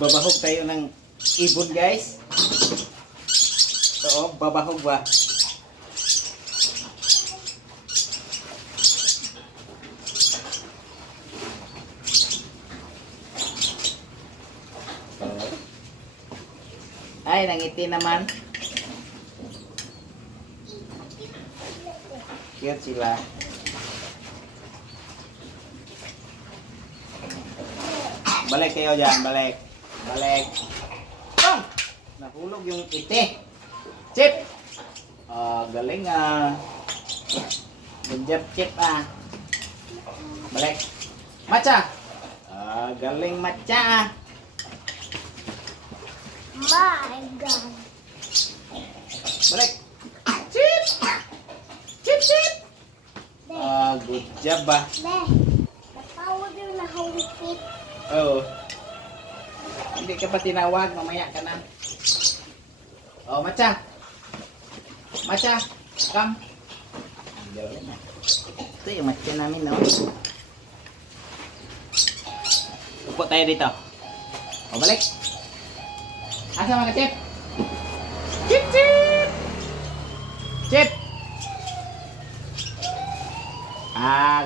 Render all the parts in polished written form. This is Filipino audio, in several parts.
Babahog tayo ng ibon, guys. Oo, babahog ba? Ay, nangiti naman. Cute sila. Balik kayo dyan, balik. Balik. Oh! Nahulog yung ite. Chip! Galing ah. Good job, Chip ah. Balik. Matcha! Galing matcha ah. My God. Balik. Chip! Chip, chip! Good job ah. Be, natawag yung nahulipit. Oo. Hindi ka pa tinawag, mamaya ka na. Oh, Matcha. Matcha, come. Ito yung matcha namin, no? Upo tayo dito. O, balik. Asa mga Chip? Chip, Chip! Chip!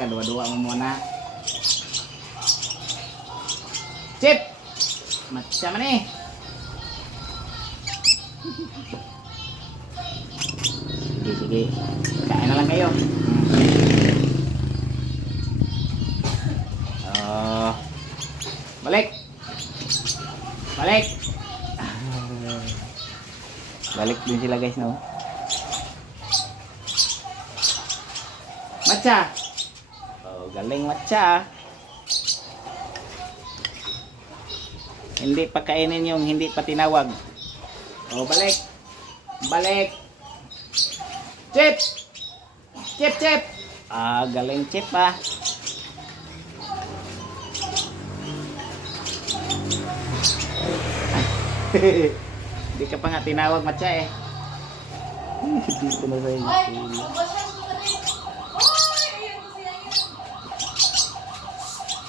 Kadua-dua mo muna. Chip! Matcha man eh. Sige, sige. Kain na lang kayo. Balik. Balik. Balik din sila guys, no? Matcha. Galing matcha. Hindi pa kainin yung hindi pa tinawag. Balik. Balik. Chip. Chip, chip. Galing Chip ah. Hindi ka pa nga tinawag matcha eh. Hindi ko na rin.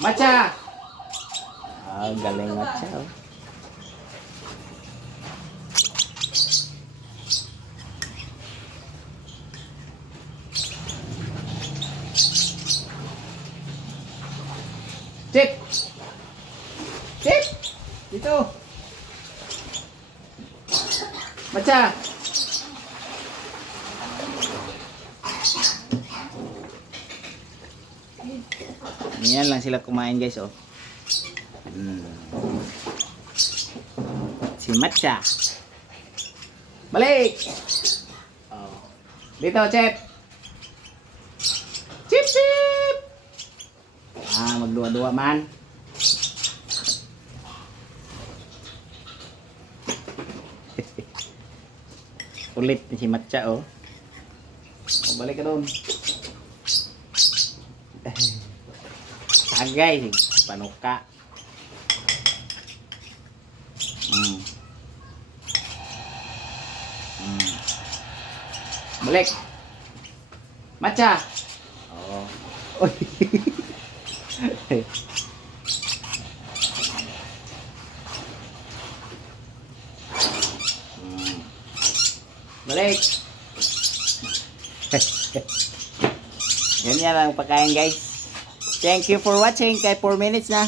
Matcha. Galing matcha oh. Chip. Chip. Dito. Matcha. Yan lang sila kumain guys oh. Si Matcha. Balik. Dito, Chip. Chip, Chip. Magdua-dua man. Ulit si Matcha oh. Balik ka doon. Agay, panuka. Balik. Matcha. Oh. Balik. Yan ang pagkain guys. Thank you for watching. Kay 4 minutes na.